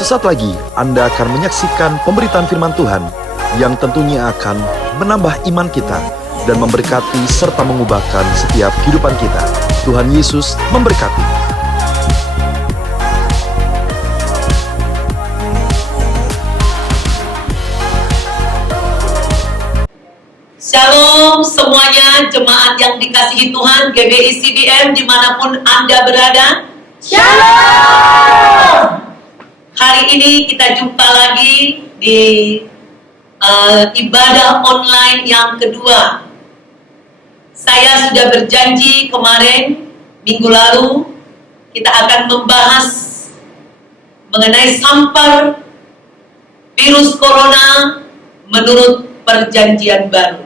Sesaat lagi Anda akan menyaksikan pemberitaan firman Tuhan yang tentunya akan menambah iman kita dan memberkati serta mengubahkan setiap kehidupan kita. Tuhan Yesus memberkati. Shalom semuanya, jemaat yang dikasihi Tuhan, GBI CBM dimanapun Anda berada. Shalom. Hari ini kita jumpa lagi di ibadah online yang kedua. Saya sudah berjanji kemarin, minggu lalu, kita akan membahas mengenai sampar virus corona menurut perjanjian baru.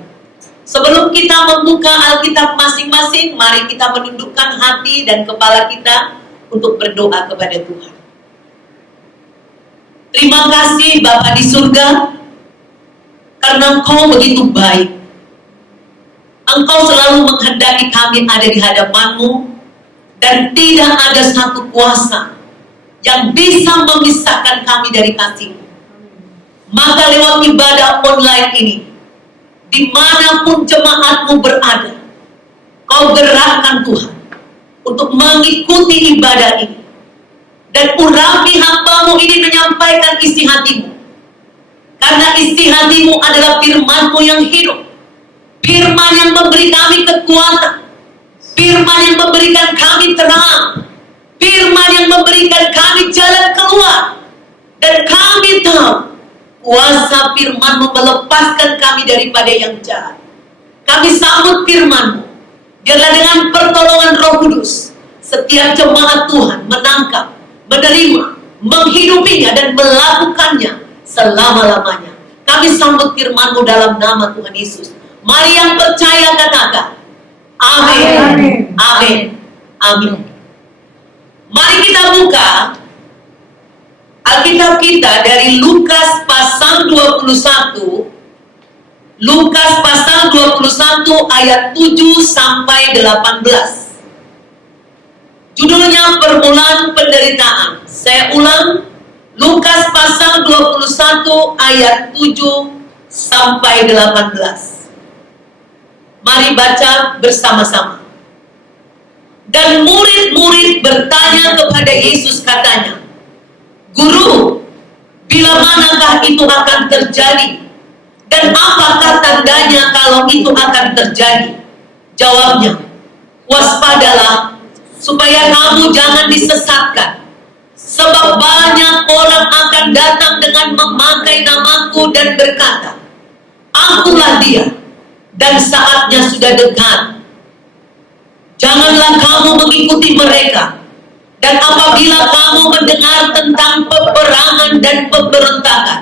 Sebelum kita membuka Alkitab masing-masing, mari kita menundukkan hati dan kepala kita untuk berdoa kepada Tuhan. Terima kasih Bapa di surga, karena Engkau begitu baik. Engkau selalu menghendaki kami ada di hadapan-Mu, dan tidak ada satu kuasa yang bisa memisahkan kami dari kasih-Mu. Maka lewat ibadah online ini, dimanapun jemaat-Mu berada, Kau gerakkan Tuhan untuk mengikuti ibadah ini. Dan urapi hamba-Mu ini menyampaikan isi hati-Mu. Karena isi hati-Mu adalah firman-Mu yang hidup. Firman yang memberi kami kekuatan. Firman yang memberikan kami terang. Firman yang memberikan kami jalan keluar. Dan kami tahu kuasa firman-Mu melepaskan kami daripada yang jahat. Kami sambut firman-Mu. Biarlah dengan pertolongan Roh Kudus, setiap jemaat Tuhan menangkap, menerima, menghidupinya dan melakukannya selama-lamanya. Kami sambut firman-Mu dalam nama Tuhan Yesus. Mari yang percaya katakan, amin. Amin. Amin. Amin. Mari kita buka Alkitab kita dari Lukas pasal 21. Lukas pasal 21 ayat 7 sampai 18. Judulnya permulaan penderitaan. Saya ulang, Lukas pasal 21 ayat 7 sampai 18. Mari baca bersama-sama. Dan murid-murid bertanya kepada Yesus, katanya, Guru, bila manakah itu akan terjadi? Dan apakah tandanya kalau itu akan terjadi? Jawabnya, waspadalah, supaya kamu jangan disesatkan. Sebab banyak orang akan datang dengan memakai namaku dan berkata, Akulah dia, dan saatnya sudah dekat. Janganlah kamu mengikuti mereka. Dan apabila kamu mendengar tentang peperangan dan pemberontakan,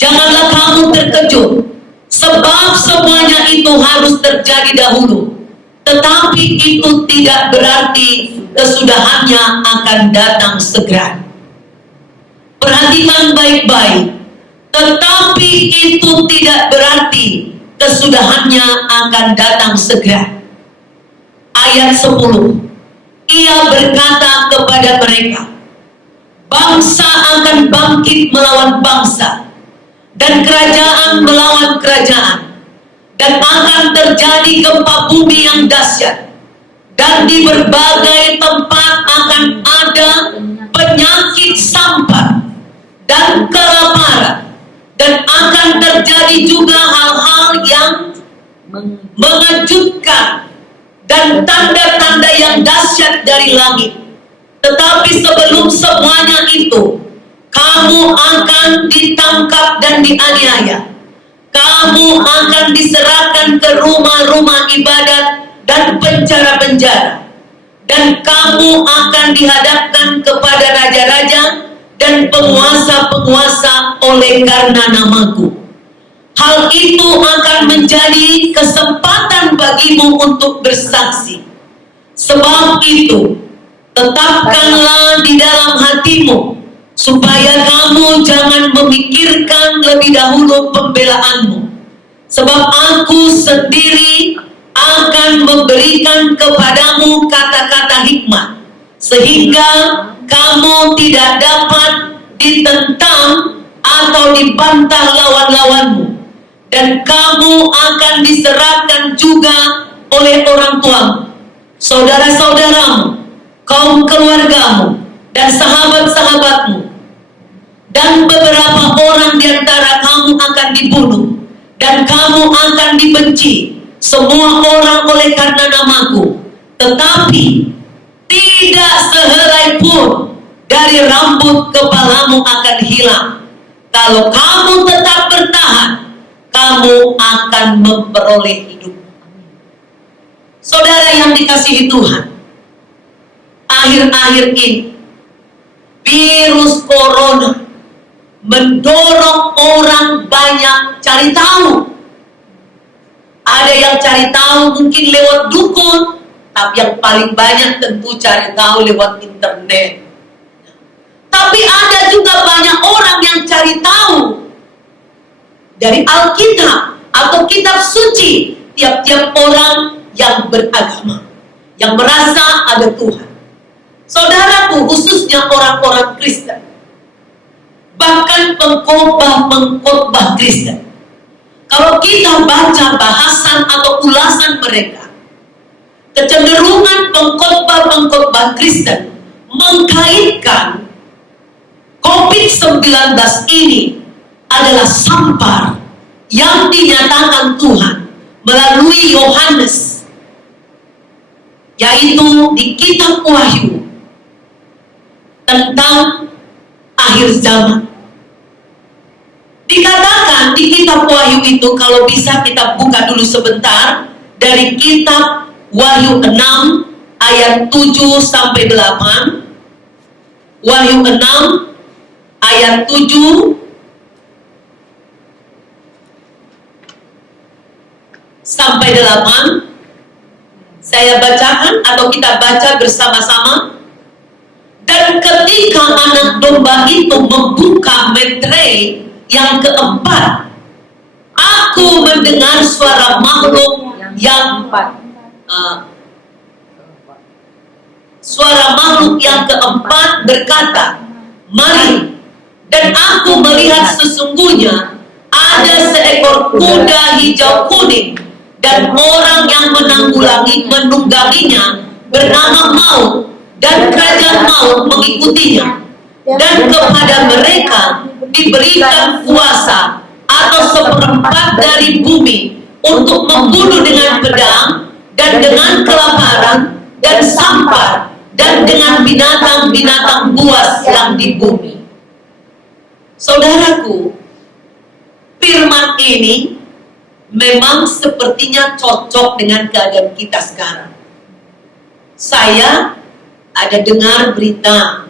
janganlah kamu terkejut, sebab semuanya itu harus terjadi dahulu. Tetapi itu tidak berarti kesudahannya akan datang segera. Perhatikan baik-baik. Tetapi itu tidak berarti kesudahannya akan datang segera. Ayat 10. Ia berkata kepada mereka, bangsa akan bangkit melawan bangsa, dan kerajaan melawan kerajaan, dan akan terjadi gempa bumi yang dahsyat, dan di berbagai tempat akan ada penyakit sampar dan kelaparan, dan akan terjadi juga hal-hal yang mengejutkan dan tanda-tanda yang dahsyat dari langit. Tetapi sebelum semuanya itu, kamu akan ditangkap dan dianiaya. Kamu akan diserahkan ke rumah-rumah ibadat dan penjara-penjara. Dan kamu akan dihadapkan kepada raja-raja dan penguasa-penguasa oleh karena namaku. Hal itu akan menjadi kesempatan bagimu untuk bersaksi. Sebab itu, tetapkanlah di dalam hatimu, supaya kamu jangan memikirkan lebih dahulu pembelaanmu. Sebab aku sendiri akan memberikan kepadamu kata-kata hikmat, sehingga kamu tidak dapat ditentang atau dibantah lawan-lawanmu, dan kamu akan diserahkan juga oleh orang tuamu, saudara-saudaramu, kaum keluargamu, dan sahabat-sahabatmu. Dan beberapa orang di antara kamu akan dibunuh, dan kamu akan dibenci semua orang oleh karena namaku. Tetapi tidak sehelai pun dari rambut kepalamu akan hilang. Kalau kamu tetap bertahan, kamu akan memperoleh hidup. Saudara yang dikasihi Tuhan, akhir-akhir ini virus corona mendorong orang banyak cari tahu. Ada yang cari tahu mungkin lewat dukun, tapi yang paling banyak tentu cari tahu lewat internet. Tapi ada juga banyak orang yang cari tahu dari Alkitab atau kitab suci. Tiap-tiap orang yang beragama, yang merasa ada Tuhan. Saudaraku, khususnya orang-orang Kristen, bahkan pengkhotbah Kristen, kalau kita baca bahasan atau ulasan mereka, kecenderungan pengkhotbah Kristen mengkaitkan COVID-19 ini adalah sampar yang dinyatakan Tuhan melalui Yohanes, yaitu di kitab Wahyu tentang akhir zaman. Dikatakan di kitab Wahyu itu, kalau bisa kita buka dulu sebentar dari kitab Wahyu 6 ayat 7 sampai 8. Wahyu 6 ayat 7 sampai 8. Saya bacakan atau kita baca bersama-sama. Dan ketika anak domba itu membuka meterai yang keempat, aku mendengar suara makhluk yang keempat berkata, "Mari." Dan aku melihat sesungguhnya ada seekor kuda hijau kuning, dan orang yang menungganginya bernama Maut, dan kerajaan Maut mengikutinya. Dan kepada mereka diberikan kuasa atau seperempat dari bumi untuk membunuh dengan pedang, dan dengan kelaparan, dan sampar, dan dengan binatang-binatang buas yang di bumi. Saudaraku, firman ini memang sepertinya cocok dengan keadaan kita sekarang. Saya ada dengar berita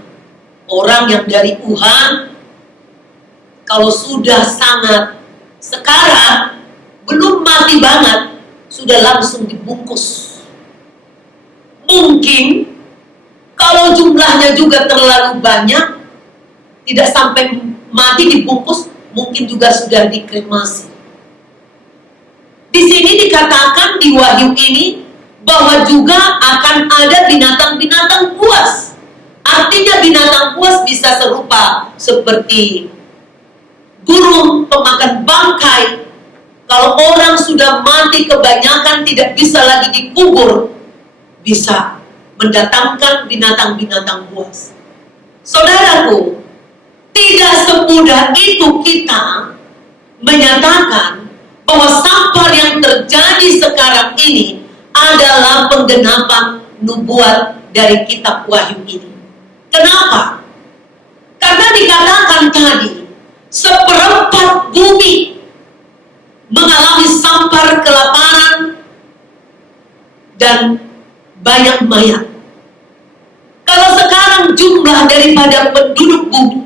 orang yang dari Wuhan, kalau sudah sangat sekarang belum mati banget, sudah langsung dibungkus. Mungkin kalau jumlahnya juga terlalu banyak, tidak sampai mati dibungkus, mungkin juga sudah dikremasi. Di sini dikatakan di Wahyu ini bahwa juga akan ada binatang-binatang buas. Artinya binatang buas bisa serupa seperti burung pemakan bangkai. Kalau orang sudah mati kebanyakan tidak bisa lagi dikubur, bisa mendatangkan binatang-binatang buas. Saudaraku, tidak semudah itu kita menyatakan bahwa sampar yang terjadi sekarang ini adalah penggenapan nubuat dari kitab Wahyu ini. Kenapa? Karena dikatakan tadi, seperempat bumi mengalami sampar kelaparan dan banyak mayat. Kalau sekarang jumlah daripada penduduk bumi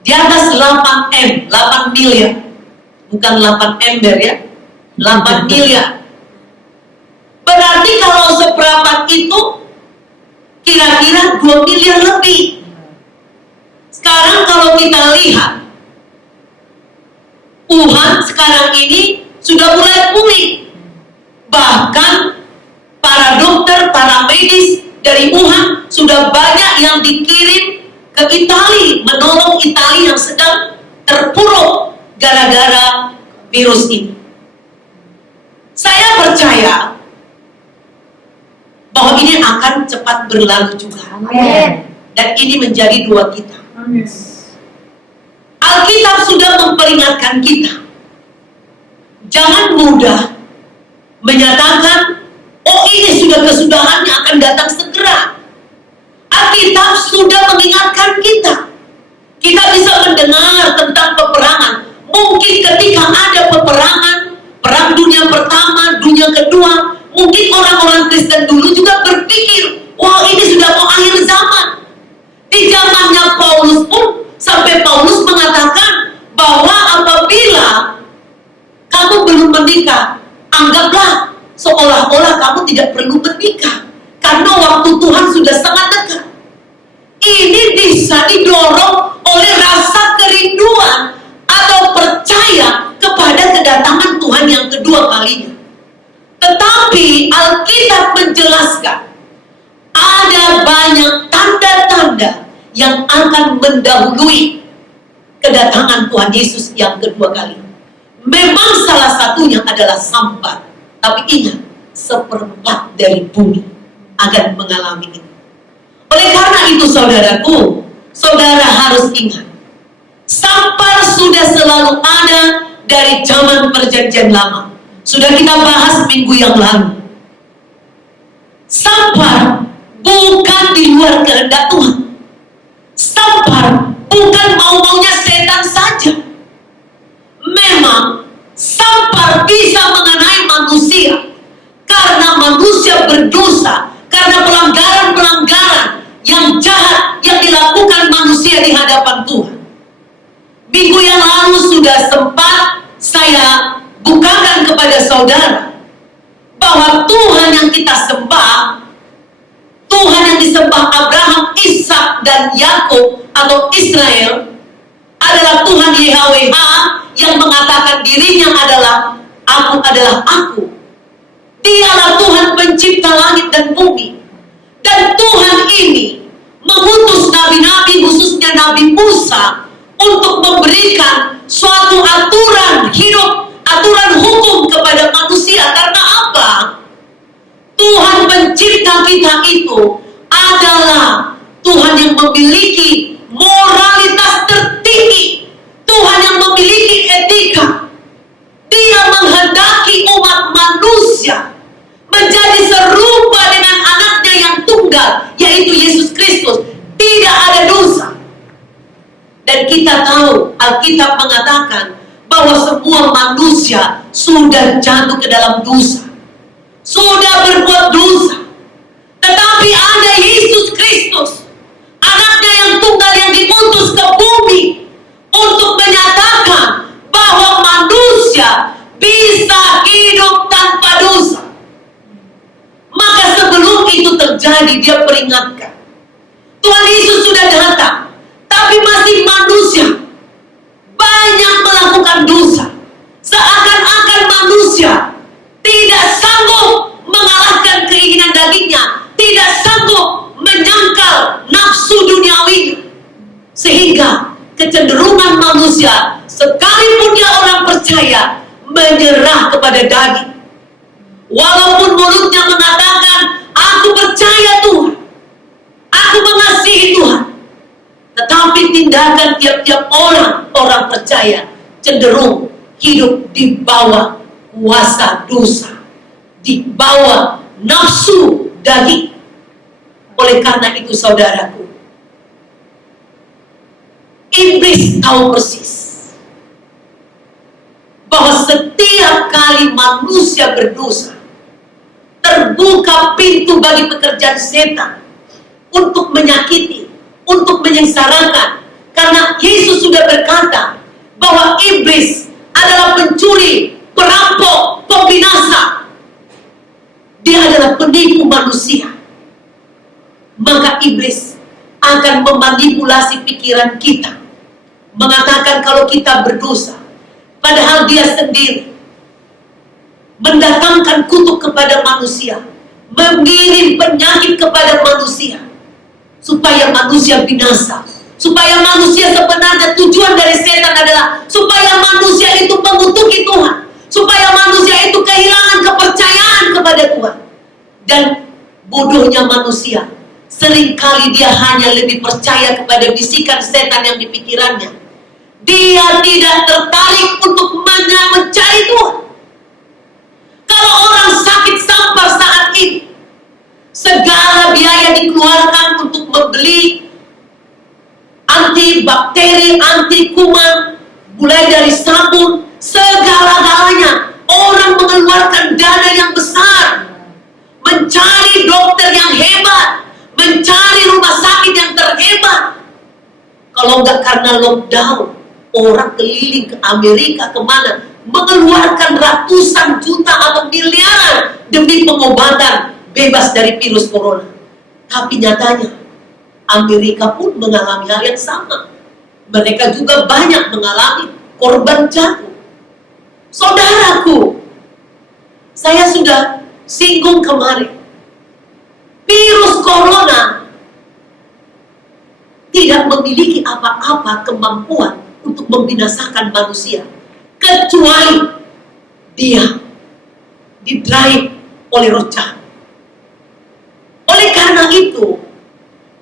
di atas 8 miliar, bukan 8 ember ya, 8 miliar. Berarti kalau seperempat itu kira-kira 2 miliar lebih. Sekarang kalau kita lihat, Wuhan sekarang ini sudah mulai pulih. Bahkan para dokter, para medis dari Wuhan sudah banyak yang dikirim ke Italia sedang terpuruk gara-gara virus ini. Saya percaya bahwa ini akan cepat berlalu juga. Amin. Dan ini menjadi doa kita. Amin. Alkitab sudah memperingatkan kita. Jangan mudah menyatakan, oh ini sudah kesudahannya akan datang segera. Alkitab sudah mengingatkan kita. Kita bisa mendengar tentang peperangan. Mungkin ketika ada peperangan, perang dunia pertama, dunia kedua, mungkin orang-orang Kristen dulu juga berpikir, wah ini sudah mau akhir zaman. Di zamannya Paulus pun, sampai Paulus mengatakan bahwa apabila kamu belum menikah, anggaplah seolah-olah kamu tidak perlu menikah. Karena waktu Tuhan sudah sangat dekat. Ini bisa didorong oleh rasa kerinduan atau percaya kepada kedatangan Tuhan yang kedua kalinya. Tetapi Alkitab menjelaskan ada banyak tanda-tanda yang akan mendahului kedatangan Tuhan Yesus yang kedua kali. Memang salah satunya adalah sampai. Tapi ingat, 1/4 dari bumi akan mengalami ini. Oleh karena itu saudaraku, saudara harus ingat, sampar sudah selalu ada dari zaman perjanjian lama. Sudah kita bahas minggu yang lalu. Sampar bukan di luar kehendak Tuhan. Sampar bukan mau-maunya setan saja. Memang sampar bisa mengenai manusia karena manusia berdosa, karena pelanggaran-pelanggaran yang jahat yang dilakukan manusia di hadapan Tuhan. Minggu yang lalu sudah sempat saya bukakan kepada saudara bahwa Tuhan yang kita sembah, Tuhan yang disembah Abraham, Ishak dan Yakub atau Israel, adalah Tuhan YHWH yang mengatakan dirinya adalah aku. Dialah Tuhan pencipta langit dan bumi. Dan Tuhan ini mengutus nabi-nabi, khususnya Nabi Musa, untuk memberikan suatu aturan hidup, aturan hukum kepada manusia. Karena apa? Tuhan pencipta kita itu adalah Tuhan yang memiliki moralitas tertinggi. Tuhan yang memiliki etika. Dia menghendaki umat manusia menjadi serupa dengan anaknya yang tunggal, yaitu Yesus Kristus. Tidak ada dosa. Dan kita tahu, Alkitab mengatakan bahwa semua manusia sudah jatuh ke dalam dosa, sudah berbuat dosa. Tetapi ada Yesus Kristus, anaknya yang tunggal yang diutus ke bumi untuk menyatakan bahwa manusia bisa hidup tanpa dosa. Maka sebelum itu terjadi, dia peringatkan, Tuhan Yesus sudah datang, tapi masih manusia banyak melakukan dosa. Seakan-akan manusia tidak sanggup mengalahkan keinginan dagingnya, tidak sanggup menyangkal nafsu duniawi, sehingga kecenderungan manusia, sekalipun dia orang percaya, menyerah kepada daging. Walaupun mulutnya mengatakan, aku percaya Tuhan, aku mengasihi Tuhan, tetapi tindakan tiap-tiap orang percaya cenderung hidup di bawah kuasa dosa, di bawah nafsu daging. Oleh karena itu saudaraku, iblis tahu persis bahwa setiap kali manusia berdosa, terbuka pintu bagi pekerjaan setan untuk menyakiti, untuk menyengsarakan. Karena Yesus sudah berkata bahwa iblis adalah pencuri, perampok, pembinasa. Dia adalah penipu manusia. Maka iblis akan memanipulasi pikiran kita, mengatakan kalau kita berdosa, padahal dia sendiri mendatangkan kutuk kepada manusia, mengirim penyakit kepada manusia, supaya manusia binasa, Supaya manusia sebenarnya tujuan dari setan adalah supaya manusia itu mengutuki Tuhan. Supaya manusia itu kehilangan kepercayaan kepada Tuhan. Dan bodohnya manusia, seringkali dia hanya lebih percaya kepada bisikan setan yang di pikirannya. Dia tidak tertarik untuk mencari Tuhan. Kalau orang sakit sampar saat ini, segala biaya dikeluarkan untuk membeli antibakteri, anti kuman, mulai dari sabun, segala-galanya. Orang mengeluarkan dana yang besar, mencari dokter yang hebat, mencari rumah sakit yang terhebat. Kalau enggak karena lockdown, orang keliling ke Amerika kemana, mengeluarkan ratusan juta atau miliaran demi pengobatan bebas dari virus corona. Tapi nyatanya Amerika pun mengalami hal yang sama. Mereka juga banyak mengalami korban jatuh. Saudaraku, saya sudah singgung kemarin, virus corona tidak memiliki apa-apa kemampuan untuk membinasakan manusia, kecuali dia didrive oleh roh jahat. Oleh karena itu,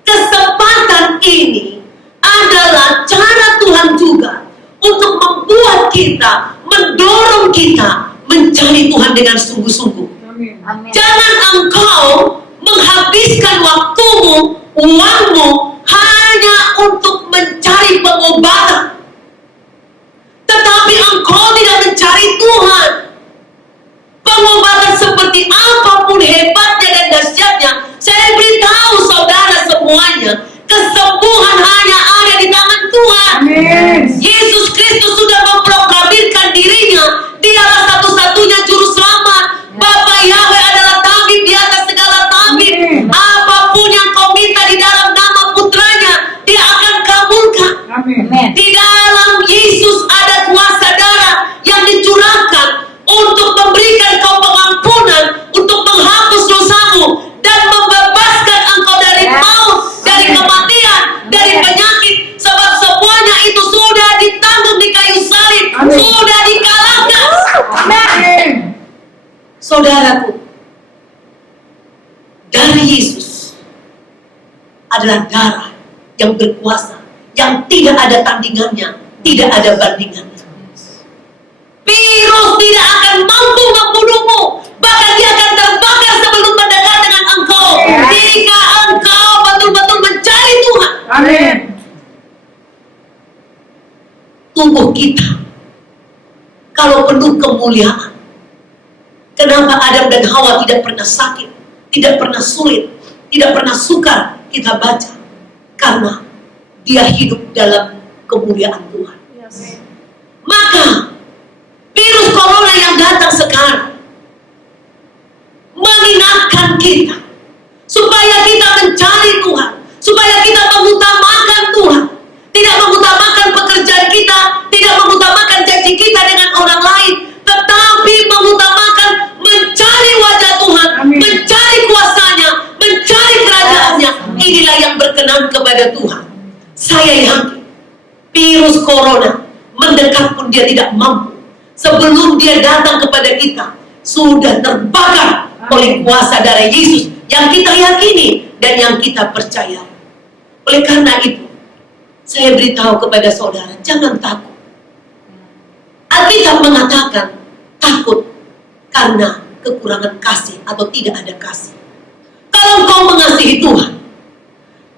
kesempatan ini adalah cara Tuhan juga untuk membuat kita, mendorong kita mencari Tuhan dengan sungguh-sungguh. Jangan engkau menghabiskan waktumu, uangmu hanya untuk mencari pengobatan, tetapi engkau tidak mencari Tuhan. Pengobatan seperti apapun hebatnya dan dahsyatnya, saya beritahu saudara semuanya, kesembuhan hanya ada di tangan Tuhan. Amin. Yesus Kristus sudah memproklamirkan dirinya, dialah satu-satunya juru selamat. Bapa Yahweh adalah tabib di atas segala tabib. Amin. Apapun yang kau minta di dalam nama putranya, dia akan kabulkan. Amin. Di dalam Yesus ada kuasa darah yang dicurahkan untuk memberikan kau pengampunan, untuk menghapus dosamu dan membebaskan engkau dari maut, dari kematian, dari penyakit. Sebab semuanya itu sudah ditanggung di kayu salib, Amin. sudah dikalahkan. Amin. Saudaraku, darah Yesus adalah darah yang berkuasa, yang tidak ada tandingannya, tidak ada bandingannya. Virus tidak akan mampu membunuhmu, bahkan dia akan terbakar sebelum mendekat dengan engkau, jika engkau betul-betul mencari Tuhan. Amin. Tubuh kita kalau penuh kemuliaan, kenapa Adam dan Hawa tidak pernah sakit, tidak pernah sulit, tidak pernah sukar? Kita baca, karena dia hidup dalam kemuliaan Tuhan. Maka virus corona yang datang sekarang mengingatkan kita supaya kita mencari Tuhan, supaya kita mengutamakan Tuhan, tidak mengutamakan pekerjaan kita, tidak mengutamakan janji kita dengan orang lain, tetapi mengutamakan mencari wajah Tuhan, Amin. mencari kuasanya, mencari kerajaannya. Inilah yang berkenan kepada Tuhan. Saya yakin virus corona mendekat pun dia tidak mampu. Sebelum dia datang kepada kita, sudah terbakar oleh kuasa darah Yesus yang kita yakini dan yang kita percaya. Oleh karena itu, saya beritahu kepada saudara, jangan takut. Alkitab mengatakan takut karena kekurangan kasih atau tidak ada kasih. Kalau engkau mengasihi Tuhan,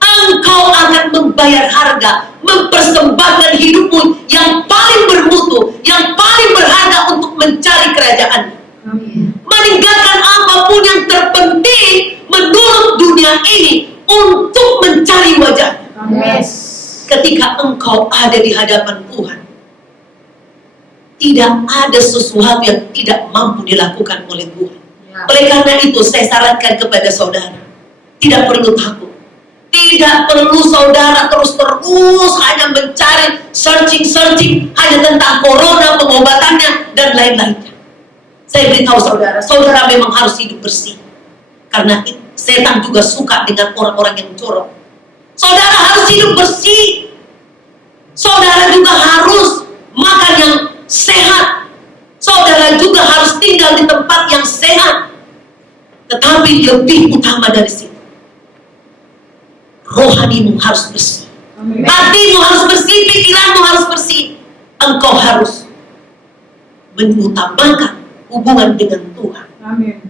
engkau akan membayar harga, mempersembahkan hidupmu yang paling bermutu, yang paling berharga untuk mencari kerajaan. Meninggalkan apapun yang terpenting menurut dunia ini untuk mencari wajah. Ketika engkau ada di hadapan Tuhan, tidak ada sesuatu yang tidak mampu dilakukan oleh Tuhan. Oleh karena itu saya sarankan kepada saudara, tidak perlu takut. Tidak perlu saudara terus-terus hanya mencari searching hanya tentang corona, pengobatannya, dan lain-lainnya. Saya beritahu saudara, saudara memang harus hidup bersih. Karena setan juga suka dengan orang-orang yang jorok. Saudara harus hidup bersih. Tetapi lebih utama dari situ, rohanimu harus bersih. Amin. Hatimu harus bersih, pikiranmu harus bersih. Engkau harus mengutamakan hubungan dengan Tuhan. Amin.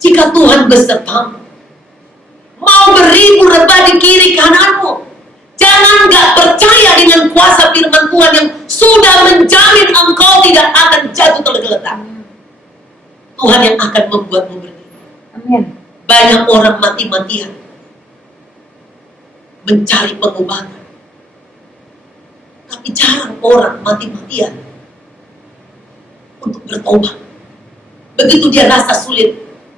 Jika Tuhan besertamu, mau beribu rebah di kiri kananmu, jangan gak percaya dengan kuasa firman Tuhan yang sudah menjamin engkau tidak akan jatuh tergeletak. Tuhan yang akan membuatmu berdiri. Amin. Banyak orang mati-matian mencari pengobatan, tapi jarang orang mati-matian untuk bertobat. Begitu dia rasa sulit,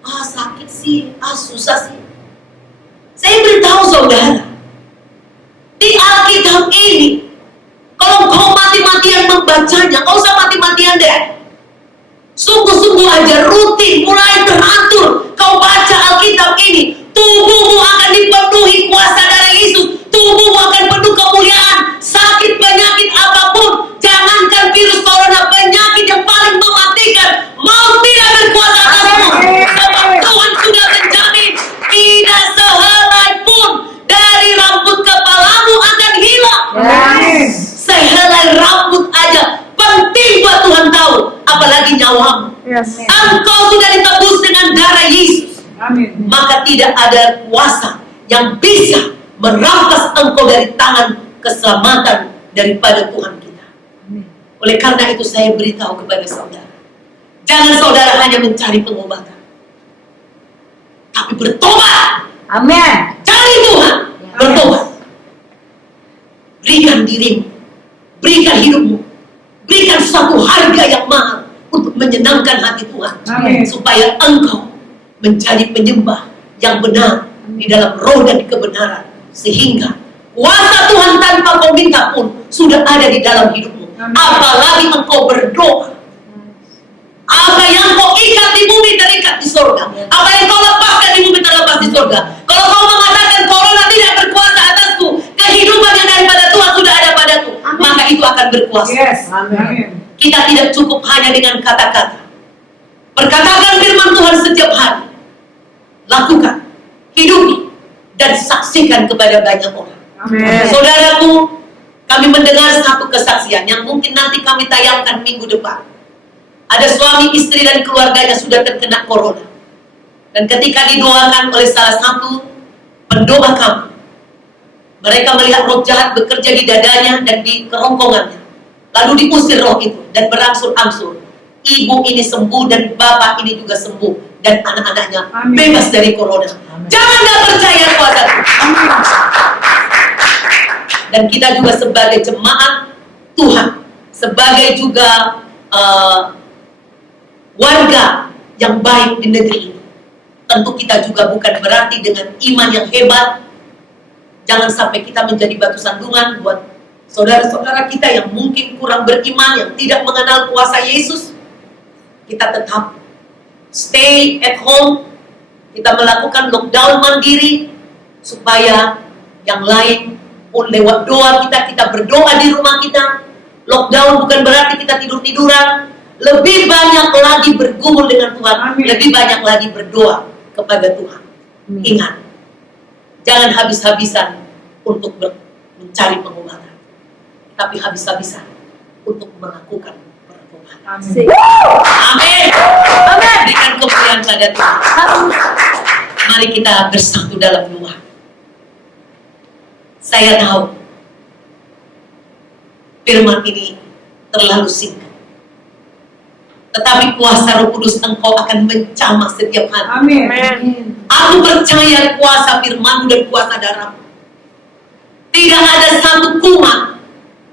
sakit sih, susah sih. Saya beritahu saudara, di Alkitab ini, kalau kau mati-matian membacanya, kau usah mati-matian deh. Sungguh-sungguh aja rutin, mulai teratur, kau baca Alkitab ini, tubuhmu akan dipenuhi kuasa dari Yesus. Tubuhmu akan penuh kemuliaan. Sakit penyakit apapun, jangankan virus corona, penyakit yang paling mematikan, mau tidak berkuasa atasmu. Sebab Tuhan sudah menjamin, tidak sehelai pun dari rambut kepalamu akan hilang. Amin. Sehelai rambut aja penting buat Tuhan tahu, apalagi nyawamu. Yes. Engkau sudah ditebus dengan darah Yesus. Amin. Maka tidak ada kuasa yang bisa merampas engkau dari tangan keselamatan daripada Tuhan kita. Amin. Oleh karena itu saya beritahu kepada saudara, jangan saudara hanya mencari pengobatan, tapi bertobat. Amin. Cari Tuhan, bertobat. Berikan dirimu, berikan hidupmu, berikan suatu harga yang mahal untuk menyenangkan hati Tuhan. Amin. Supaya engkau menjadi penyembah yang benar di dalam roh dan kebenaran, sehingga kuasa Tuhan tanpa kau minta pun sudah ada di dalam hidupmu. Amin. Apalagi engkau berdoa, apa yang kau ikat di bumi terikat di surga, apa yang kau lepaskan di bumi terlepas di surga. Kalau kau mengatakan corona tidak berkuasa atasku, kehidupan yang daripada Tuhan sudah ada padaku, maka itu akan berkuasa. Yes. Amin. Kita tidak cukup hanya dengan kata-kata. Perkatakan firman Tuhan setiap hari. Lakukan, hidupi, dan saksikan kepada banyak orang. Amin. Saudaraku, kami mendengar satu kesaksian yang mungkin nanti kami tayangkan minggu depan. Ada suami, istri, dan keluarganya sudah terkena corona. Dan ketika didoakan oleh salah satu pendoa kami, mereka melihat roh jahat bekerja di dadanya dan di kerongkongannya. Lalu diusir roh itu dan berangsur-angsur. Ibu ini sembuh dan bapak ini juga sembuh. Dan anak-anaknya Amin. bebas dari corona. Amin. Jangan gak percaya kuasa Tuhan. Dan kita juga sebagai jemaat Tuhan, sebagai juga warga yang baik di negeri ini, tentu kita juga bukan berarti dengan iman yang hebat. Jangan sampai kita menjadi batu sandungan buat saudara-saudara kita yang mungkin kurang beriman, yang tidak mengenal kuasa Yesus. Kita tetap stay at home, kita melakukan lockdown mandiri, supaya yang lain pun lewat doa kita berdoa di rumah kita. Lockdown bukan berarti kita tidur-tiduran, lebih banyak lagi bergumul dengan Tuhan. Amin. Lebih banyak lagi berdoa kepada Tuhan. Amin. Ingat, jangan habis-habisan untuk mencari pengobatan, tapi habis-habisan untuk melakukan pertobatan. Amin. Amin. Berikan kemuliaan pada Tuhan. Mari kita bersatu dalam doa. Saya tahu firman ini terlalu singkat, tetapi kuasa Roh Kudus Engkau akan menjamah setiap hati. Amin. Aku percaya kuasa firman dan kuasa darah-Mu. Tidak ada satu kuman,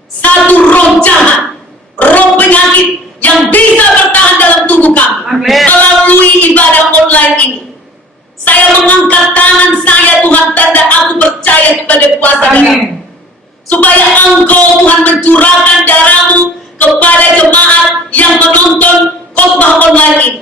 satu roh jahat, roh penyakit yang bisa bertahan dalam tubuh kami. Amin. Melalui ibadah online ini, saya mengangkat tangan saya, Tuhan, tanda aku percaya kepada kuasa darah-Mu. Amin. Supaya Engkau, Tuhan, mencurahkan darah-Mu kepada jemaat yang menonton khotbah online ini.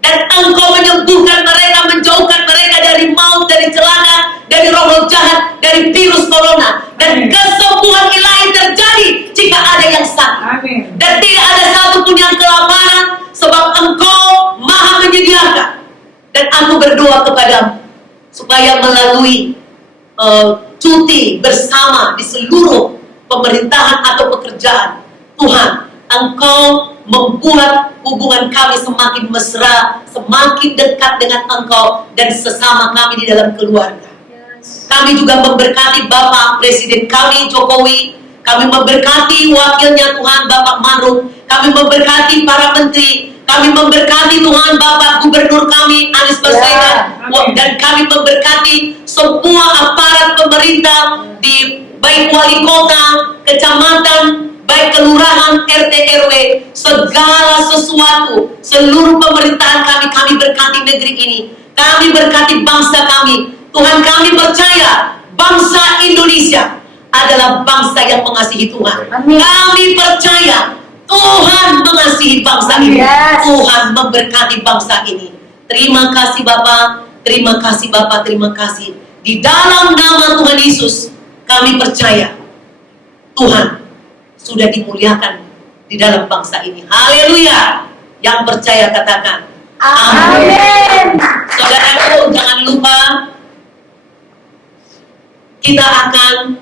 Dan Engkau menyembuhkan mereka, menjauhkan mereka dari maut, dari celaka, dari roh-roh jahat, dari virus corona. Dan Amin. kesembuhan ilahi terjadi jika ada yang sakit. Amin. Dan tidak ada satupun yang kelaparan, sebab Engkau maha menyediakan. Dan aku berdoa kepadamu supaya melalui cuti bersama di seluruh pemerintahan atau pekerjaan, Tuhan, Engkau membuat hubungan kami semakin mesra, semakin dekat dengan Engkau dan sesama kami di dalam keluarga. Kami juga memberkati Bapak Presiden kami, Jokowi. Kami memberkati wakilnya Tuhan, Bapak Maruf. Kami memberkati para menteri. Kami memberkati Tuhan, Bapak Gubernur kami, Anies Baswedan. Dan kami memberkati semua aparat pemerintah di baik wali kota, kecamatan, baik kelurahan, RT, RW, segala sesuatu, seluruh pemerintahan kami berkati negeri ini. Kami berkati bangsa kami. Tuhan, kami percaya bangsa Indonesia adalah bangsa yang mengasihi Tuhan. Amin. Kami percaya Tuhan mengasihi bangsa ini. Yes. Tuhan memberkati bangsa ini. Terima kasih Bapak, terima kasih Bapak, terima kasih. Di dalam nama Tuhan Yesus, kami percaya Tuhan sudah dimuliakan di dalam bangsa ini. Haleluya. Yang percaya katakan amin. Amin. Saudaraku, jangan lupa kita akan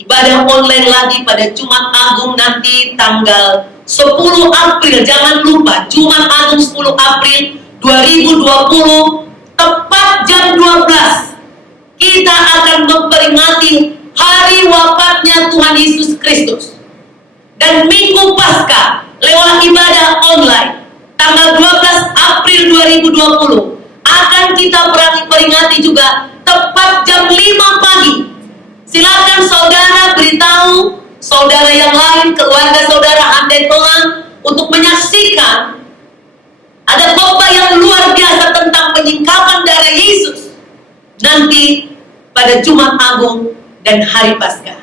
ibadah online lagi pada Jumat Agung nanti tanggal 10 April. Jangan lupa, Jumat Agung 10 April 2020 tepat jam 12 kita akan memperingati hari wafatnya Tuhan Yesus Kristus. Dan Minggu Paskah lewat ibadah online tanggal 12 April 2020 akan kita peringati juga tepat jam 5 pagi. Silakan saudara beritahu saudara yang lain, keluarga saudara, handai Tuhan, untuk menyaksikan ada khotbah yang luar biasa tentang penyingkapan darah Yesus nanti pada Jumat Agung dan hari Paskah.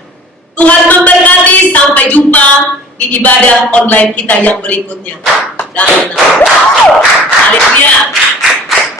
Tuhan memberkati, sampai jumpa di ibadah online kita yang berikutnya. Dan haleluya.